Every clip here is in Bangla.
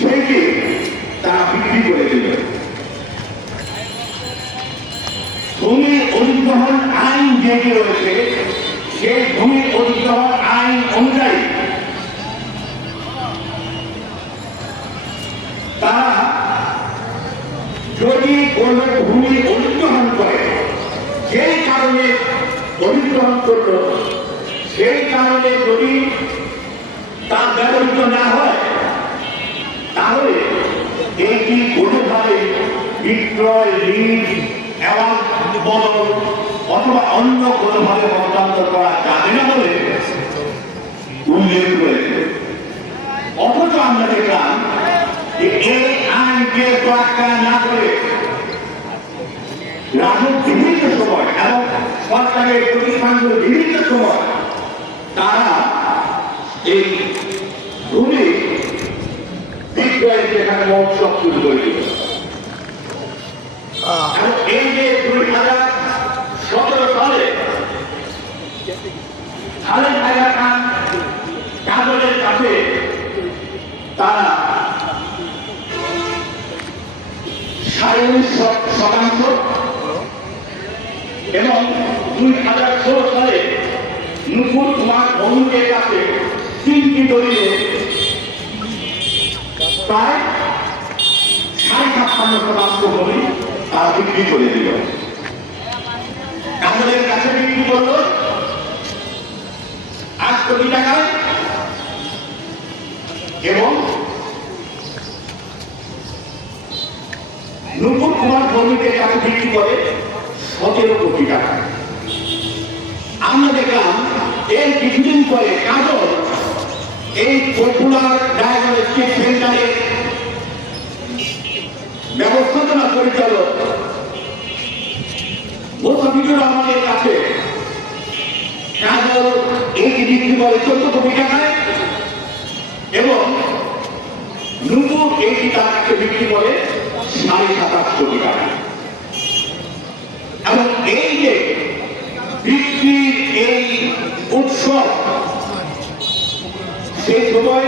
সেইটি তারা বিক্রি করে দিল। ভূমি অধিগ্রহণ আইন যেটি রয়েছে সেই ভূমি অধিগ্রহণ আইন অনুযায়ী তারা যদি কোনো ভূমি অধিগ্রহণ করে, সেই কারণে অধিগ্রহণ করল, সেই কারণে যদি তা ব্যবহৃত না হয় তাহলে এটি কোনোভাবে বিক্রয়, লিজ এবং বদল অথবা অন্য কোনোভাবে হস্তান্তর করা যাবে না বলে উল্লেখ করেছে। অথচ আমরা দেখলাম যে এই আইনকে তোয়াক্কা না করে রাজুর বিভিন্ন সময় এবং সরকারের প্রতিষ্ঠানগুলো বিভিন্ন সময় তারা এই ভূমি বিক্রয়ের যেখানে মহোৎসব শুরু করে দিল। এই যে 2017 সালে খালেদ হায়দার খান কাজলের কাছে তারা 19.5% এবং 2016 সালে নুপুর কুমার বন্ধুকের কাছে 3টি দলিলে প্রায় 56.5% জমি তারা বিক্রি করে দিল। কাজলের কাছে বিক্রি করল 8 কোটি টাকায় এবং নুপুর কুমার বন্ধুকের কাছে বিক্রি করে 17 কোটি টাকা। আমরা দেখলাম এর কিছুদিন পরে কাজল এই পপুলার ডায়াগনস্টিক সেন্টারের ব্যবস্থাপনা পরিচালক মোস্তাফিজুর রহমানের কাছে কাজল এটি বিক্রি করে 14 কোটি টাকায় এবং নুপুর এটি তার কাছে বিক্রি করে 27.5 কোটি টাকা। এবং এই যে বিক্রির এই উৎসব, সেই সময়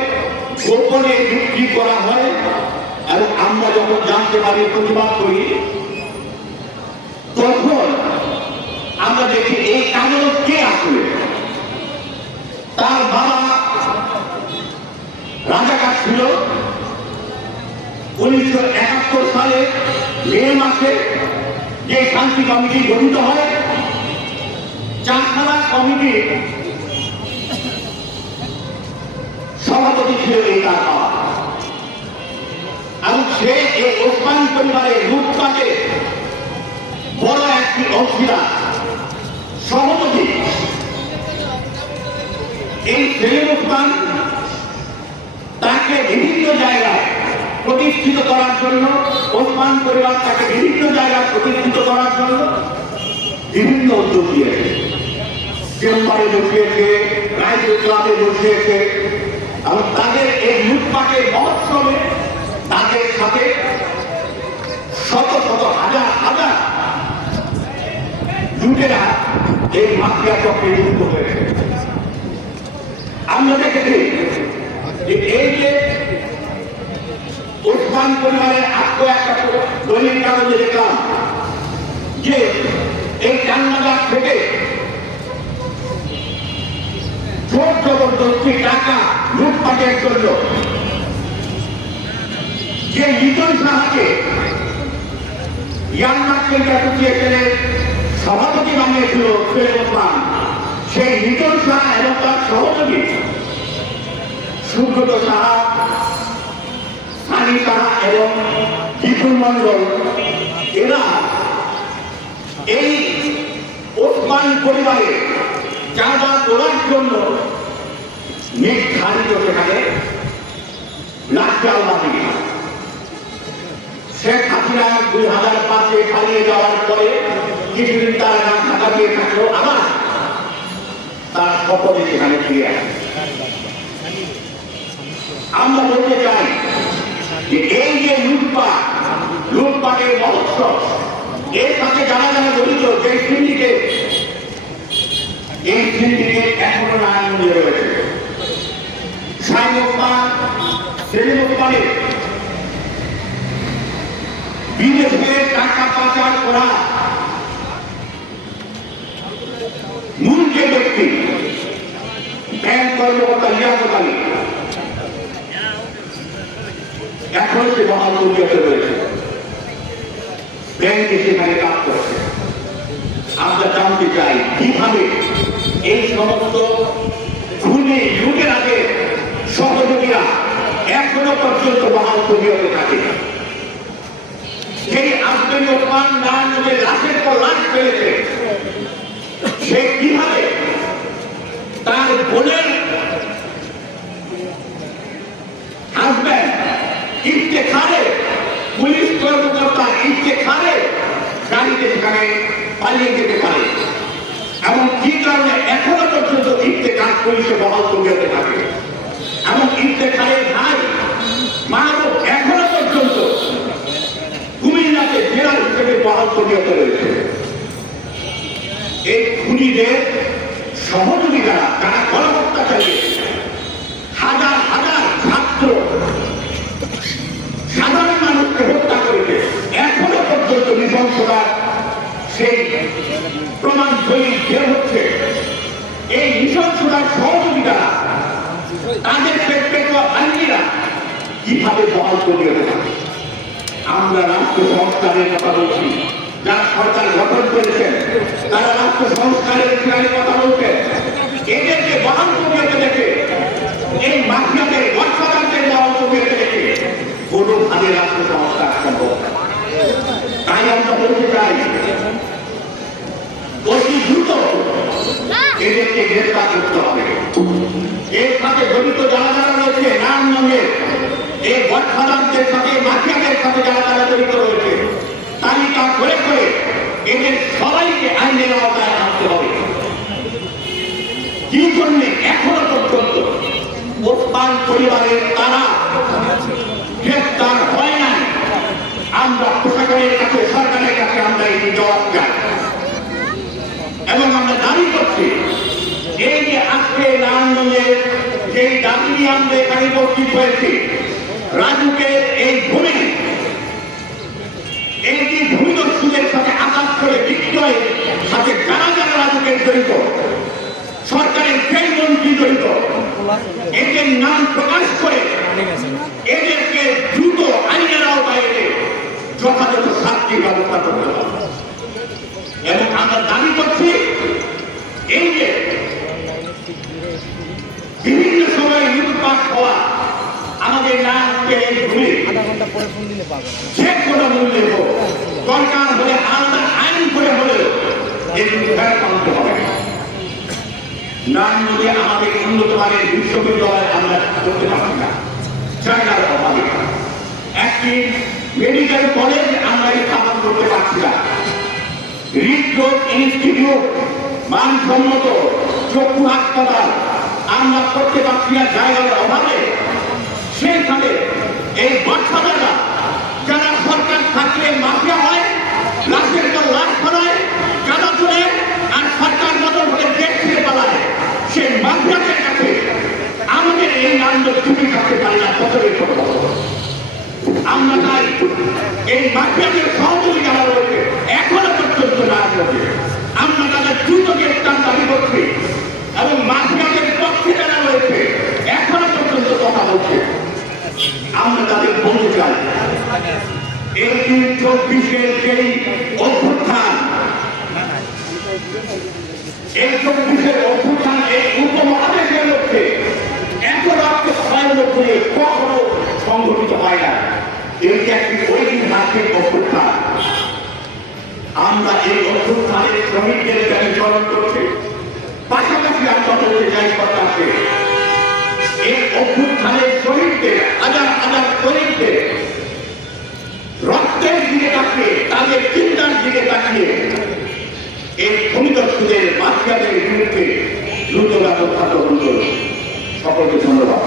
গোপনে বিক্রি করা হয় এবং আমরা যখন জানতে পারি, প্রতিবাদ করি, তখন আমরা দেখি এই কাজল কে আসলে। তার বাবা রাজাকার ছিল। 1971 সালে মে মাসে যে শান্তি কমিটি গঠিত হয়, চারখানা কমিটি সভাপতি ছিল এই তার বাবা। এবং সে এই ওসমান পরিবারের লুটপাটে বড় একটি অংশীদার, সভাপতি। এই সেলিম ওসমান তাকে বিভিন্ন জায়গায় প্রতিষ্ঠিত করার জন্য, ওসমান পরিবার তাকে বিভিন্ন জায়গায় প্রতিষ্ঠিত করার জন্য বিভিন্ন উদ্যোগ দিয়েছে। চেম্বারে বসিয়েছে, রাইফেল ক্লাবে বসিয়েছে এবং তাদের এই লুটপাটের মহোৎসবে তাদের সাথে শত শত হাজার হাজার লুটেরা এই মাফিয়া চক্রে যুক্ত হয়েছে। আমরা দেখেছি যে এই যে ওসমান পরিবারের আত্ম একটা দৈনিক কাগজে দেখলাম যে এই চান্নাবাদ থেকে জোর জবরদস্তি টাকা লুটপাটের জন্য যে লিটন সাহাকে ইয়াং মার্চেন্ট অ্যাসোসিয়েশনের সভাপতি বানিয়েছিল সেলিম ওসমান, সেই লিটন সাহা এবং তার সহযোগী সুব্রত সাহা, সানি সাহা এবং বিপুল মন্ডল, এরা এই ওসমান পরিবারের চাঁদা তোলার জন্য নির্ধারিত সেখানে লাঠিয়াল বাহিনী। শেখ হাসিনা 2005-এ পালিয়ে যাওয়ার পরে কিছুদিন তার নাম ঢাকা দিয়ে থাকলো, আবার তার শপথে সেখানে ফিরে আসে। আমরা বলতে চাই যে এই যে লুটপাটের মহোৎসব, এর সাথে যারা যারা জড়িত, যে সিন্ডিকেট, এই সিন্ডিকেট এখনো নারায়ণগঞ্জে রয়েছে। শাহিন ওসমান, সেলিম ওসমানের বিদেশে টাকা পাচার করা মূল যে ব্যক্তি ব্যাংক কর্মকর্তা লিয়াকত আলী এখন সে বহাল তবিয়তে রয়েছে, ব্যাংকে সেখানে কাজ করছে। আমরা জানতে চাই কিভাবে এই সমস্ত খুনি লুটেরাকে সহযোগীরা এখনো পর্যন্ত বহাল তবিয়তে থাকে। সেই আফগান ওসমান নামে লাশের পর লাশ ফেলেছে, সে কিভাবে তার বোনের হাজব্যান্ড ইফতেখারে, পুলিশ কর্মকর্তা ইফতেখারে গাড়িতে সেখানে পালিয়ে যেতে পারে এবং কি কারণে এখনো পর্যন্ত ইফতেখার পুলিশে বহাল তবিয়তে থাকে এবং ইফতেখারের ভাই মাহবুব এখনো পর্যন্ত কুমিল্লাতে জেলার হিসেবে বহাল তবিয়তে রয়েছে। এই খুনিদের সহযোগীরা যারা গণহত্যা চালিয়েছে, হাজার হাজার ছাত্র সাধারণ মানুষকে হত্যা করেছে, এখনো পর্যন্ত নৃশংসতার সেই প্রমাণ দলিল বের হচ্ছে। এই নৃশংসতার সহযোগীরা তাদের পেটুয়া বাহিনীরা কিভাবে বহাল তবিয়তে থাকে। আমরা রাষ্ট্র সংস্কারের কথা বলছি, যারা সরকার গঠন করেছেন তারা রাষ্ট্র সংস্কারের বিষয়ে কথা বলছেন। এদেরকে বহাল তবিয়তে দেখে, এই মাফিয়াদের গডফাদারদের বহাল তবিয়তে দেখে কোনোভাবে রাষ্ট্র সংস্কার সম্ভব না। তাই আমরা বলতে চাই অতি দ্রুত এদেরকে গ্রেফতার করতে হবে। এর সাথে জড়িত যারা যারা রয়েছে নাম নামের এই গডফাদারদের সাথে মাফিয়াদের সাথে যারা যারা জড়িত রয়েছে তালিকা করে করে এদের সবাইকে আইনের আওতায় আনতে হবে। কি জন্য এখনো পর্যন্ত ওসমান পরিবারের তারা গ্রেফতার হয় নাই, আমরা প্রশাসনের কাছে, সরকারের কাছে আমরা এই জবাব চাই এবং আমরা দাবি করছি এই যে আজকে নারায়ণগঞ্জের যে দাবি নিয়ে আমরা এখানে উপস্থিত হয়েছি, রাজুকে এই ভূমি, এই যে ভূমিদস্যুদের সাথে আঘাত করে বিক্রয়ের সাথে যারা যারা রাজুকে জড়িত, সরকারের যেই মন্ত্রী জড়িত, এদের নাম প্রকাশ করে এদেরকে দ্রুত আইনের আওতায় এনে যথাযথ শাস্তির ব্যবস্থা করতে হবে। এবং আমরা দাবি করছি এই যে বিভিন্ন সময় লুটপাট হওয়া আমাদের নামকে ভুলে যে কোনো মূল্যে হোক, দরকার হলে আলাদা আইন করে হলেও এগুলো ফেরত আনতে হবে। নাম যদি আমাদের উন্নত মানের বিশ্ববিদ্যালয় আমরা করতে পারছি না, জায়গার অভাবে একটি মেডিকেল কলেজ আমরা স্থাপন করতে পারছি না, হৃদরোগ ইনস্টিটিউট মানসম্মত চক্ষু হাসপাতাল আমরা করতে পারছি না জায়গার অভাবে। সেখানে এই গডফাদাররা যারা সরকার থাকলে মাফিয়া হয়, লাশের পর লাশ ফলায়, কাদা তুলে আর সরকার বদল হলে দেশ ছেড়ে পালায়, সেই মাফিয়াদের কাছে আমাদের এই নান্দ চুপি থাকতে পারি না। বছরের পর আমরা চাই এই মাফিয়াদের সহযোগী যারা রয়েছে এখনো পর্যন্ত না রয়েছে, আমরা তাদের দ্রুত গ্রেফতার দাবি করছি এবং মাফিয়াদের পক্ষে যারা রয়েছে এখনো পর্যন্ত কথা বলছে, আমরা তাদের বলতে চাই এই 24-এর যেই অভ্যুত্থান, এই 24-এর অভ্যুত্থান এই উপমহাদেশের মধ্যে এত রক্ত ক্ষয়ের মধ্যে কখনো সংঘটিত হয় না। এইটা একটি ঐতিহাসিক অভ্যুত্থান। আমরা এই অভ্যুত্থানের শ্রমিকদের স্মরণ করছি, পাশাপাশি আমরা বলতে চাই সরকারকে এই অভ্যুত্থানের শ্রমিকদের, হাজার হাজার শ্রমিকদের রক্তের দিকে তাকিয়ে, তাদের চিন্তার দিকে তাকিয়ে এই ভূমিদস্যুদের মাফিয়াদের বিরুদ্ধে দ্রুত ব্যবস্থা গ্রহণ করুন। সকলকে ধন্যবাদ।